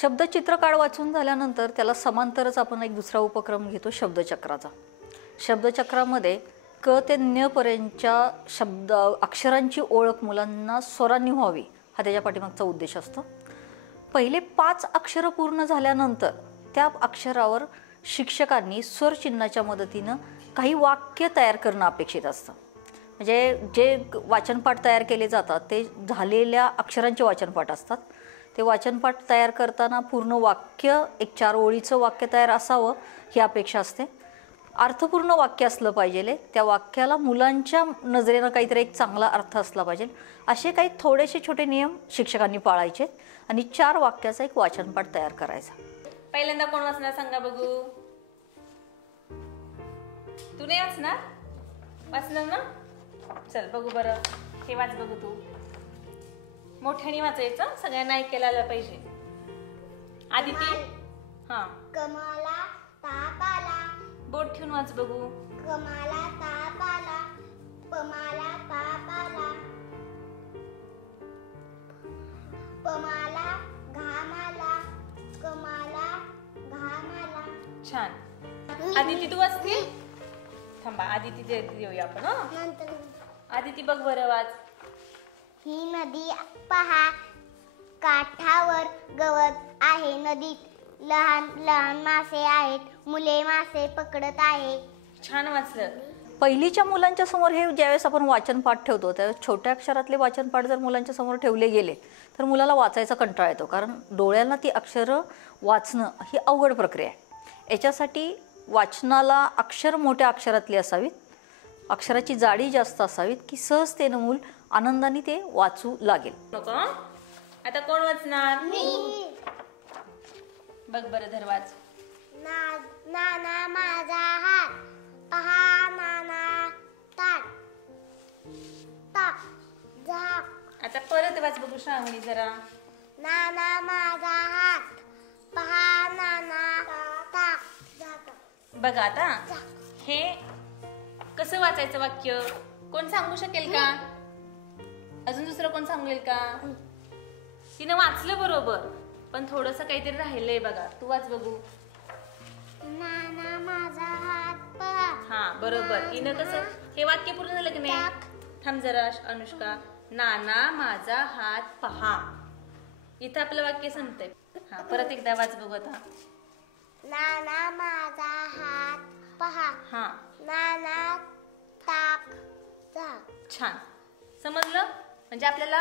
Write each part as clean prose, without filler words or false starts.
शब्दचित्रकाळ वाचून झाल्यानंतर त्याला समांतरच आपण एक दुसरा उपक्रम घेतो शब्दचक्राचा। शब्दचक्रामध्ये क ते ञ पर्यंतच्या शब्द अक्षरांची ओळख मुलांना स्वरांनी व्हावी हा त्याच्या पाठीमागचा उद्देश असतो। पहिले 5 अक्षर पूर्ण झाल्यानंतर त्या अक्षरावर शिक्षकांनी स्वर चिन्हाच्या मदतीने काही वाक्य तयार करणं अपेक्षित असतं। म्हणजे जे वाचनपाठ तयार केले जातात ते झालेल्या अक्षरांचे वाचनपाठ असतात। ते वाचनपाठ तयार करताना पूर्ण वाक्य एक 4 ओळीचं वाक्य तयार असावं ही अपेक्षा असते। अर्थपूर्ण वाक्य असलं पाहिजे, त्या वाक्याला मुलांच्या नजरेनं काहीतरी एक चांगला अर्थ असला पाहिजे, असे काही थोडेसे छोटे नियम शिक्षकांनी पाळायचे आणि 4 वाक्याचा एक वाचनपाठ तयार करायचा। पहिल्यांदा कोण वाचणार सांगा बघू? तू नाही वाचणार? वाचणार ना? चल बघू बरं, हे वाच बघू तू। मोठ्याने वाचायचं, सगळ्यांना ऐकायला आलं पाहिजे। आदिती हां कमाला ताप आला, बोट ठेवून वाच बघू। कमाला ताप आला, पमाला पाप आला, पमाला घाम आला, कमाला घाम आला। छान। आदिती तू वाचते? थांबा आदिती देऊया आपण। नंतर आदिती बघ बरं वाच। ही नदी पहा, काठावर गवत आहे, नदीत लहान लहान मासे आहेत, मुले मासे पकडत आहे। छान वाचलं। पहिलीच्या मुलांच्या समोर हे ज्यावेळेस आपण वाचनपाठ ठेवतो त्यावेळेस छोट्या अक्षरातले वाचनपाठ जर मुलांच्या समोर ठेवले गेले तर मुलाला वाचायचा कंटाळा येतो, कारण डोळ्यांना ती अक्षरं वाचणं ही अवघड प्रक्रिया आहे। याच्यासाठी वाचनाला अक्षर मोठ्या अक्षरातली असावीत, अक्षराची जाडी जास्त असावीत की सहजतेनं मूल आनंदाने ते वाचू लागेल। नको आता कोण वाचणार? बघ बरं धर वाच। नाना माझा हात पहा, नाना ताट ताक झाक। आता परत वाच बघू श्रावणी जरा। नाना माझा हात पहा, नाना ताक झाक। बघा आता हे कसं वाचायचं वाक्य कोण सांगू शकेल का? अजून दुसरं कोण सांगेल का? तिनं वाचलं बरोबर पण थोडस काहीतरी राहिलंय बघा, तू वाच बघू। नाना माझा हात पहा। हा बरोबर, हिनं कसं हे वाक्य पूर्ण झालं की नाही? थांब जरा अनुष्का। नाना माझा हात पहा, इथं आपलं वाक्य संपतंय। हा परत एकदा वाच बघू आता। नाना माझा हात पहा, हा नाना ताक झाक। छान समजलं? म्हणजे आपल्याला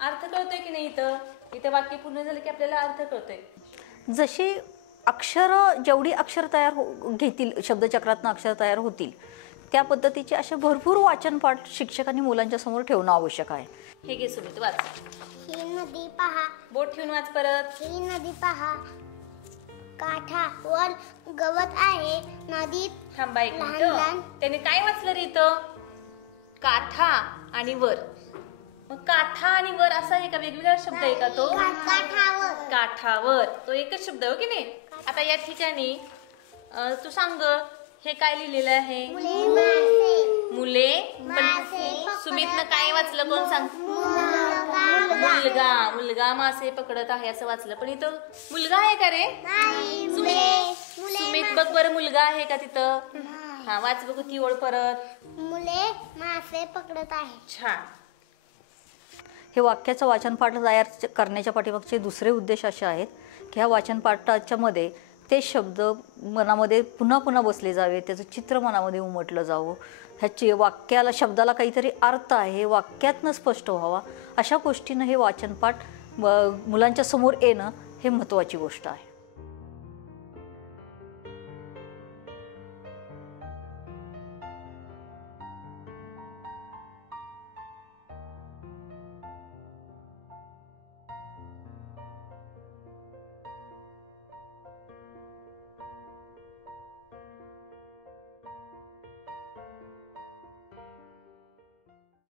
अर्थ कळतोय की नाही? इथं वाक्य पूर्ण झालं की आपल्याला अर्थ कळतोय। जशी जेवढी अक्षर तयार घेतील शब्दचक्रातनं अक्षर तयार होतील त्या पद्धतीचे असे भरपूर वाचनपाठ शिक्षकांनी मुलांच्या समोर ठेवणं आवश्यक आहे। हे घे सुमित वाच। ही नदी पहा, बोट ठेवून वाच परत। ही नदी पहा, काठावर गवत आहे, नदीत थांबा एक लहान मिनिट, लहान त्याने काय वाचलं रे इथं? काठा आणि वर। मग काठा आणि वर असा आहे का? वेगवेगळा शब्द आहे का तो? काठावर काठावर तो एकच शब्द आहे हो की नाही? आता या ठिकाणी तू सांग हे काय लिहिलेलं आहे? मुले। पण सुमितनं काय वाचलं कोण सांग? मुलगा। मुलगा मासे पकडत आहे असं वाचलं, पण इथं मुलगा आहे का रे? सुमित बघ बरं मुलगा आहे का तिथं? हा वाच बघू ती ओळ परत। मुले मासे पकडत आहे। छान। हे वाक्याचं वाचनपाठ तयार करण्याच्या पाठीमागचे दुसरे उद्देश असे आहेत की ह्या वाचनपाठाच्या मध्ये ते शब्द मनामध्ये पुन्हा पुन्हा बसले जावे, त्याचं चित्र मनामध्ये उमटलं जावं, ह्याची वाक्याला शब्दाला काहीतरी अर्थ आहे वाक्यातनं स्पष्ट व्हावा, अशा गोष्टीनं हे वाचनपाठ मुलांच्या समोर येणं हे महत्त्वाची गोष्ट आहे।